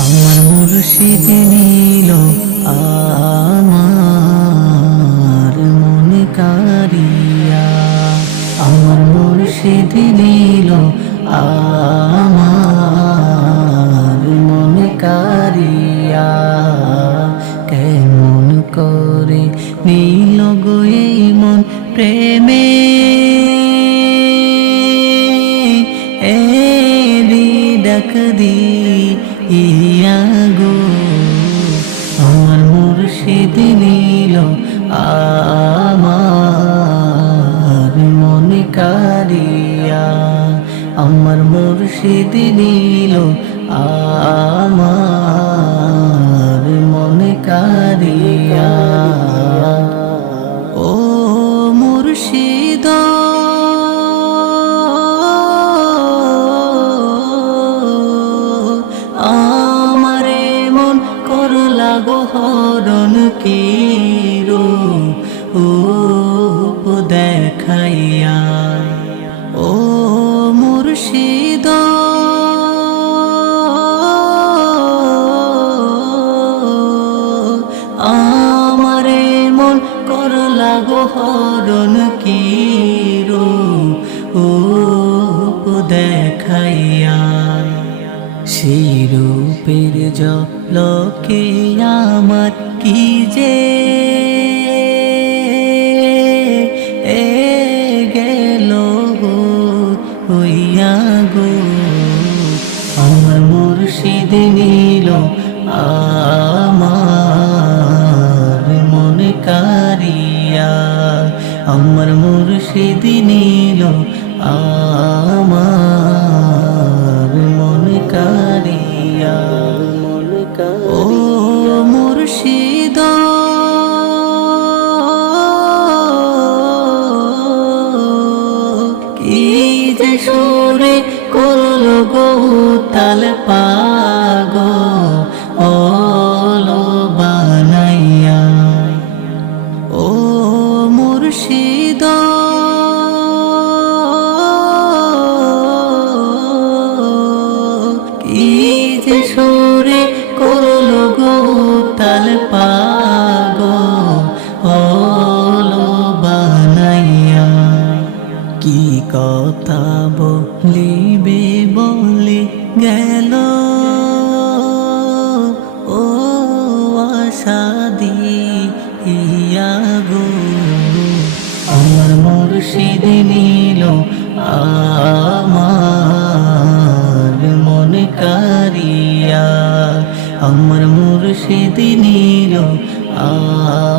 আমার মুর্শিদ নীল, আমার মনে কারিয়া। আমার মুর্শিদ নীল, আমার মনে কারিয়া। কেমন করে নীল গয়ে মন প্রেমে? এরি ডাক দি ইয়া গো, আমার মুর্শিদ নীল আমার মনে কারিয়া আমার মুর্শিদ নীল আমার মনে কারিয়া ও মুর্শিদ aquí. সেই রূপের জলকে আমার কি যে? এ গেল হইয়া গো আমার মুর্শিদ নীল আমার মনে কারিয়া। আমার মুর্শিদ নীল আমার সুরে করল গো তাল পাগ ওলো বানাইয়া। ও মুর্শিদ কি যে সুরে বলিবে বলে গেল। ও আশা দিয়া গো। আমার মুর্শিদ নীল, আমার মনে কারিয়া। আমার মুর্শিদ নীল আমার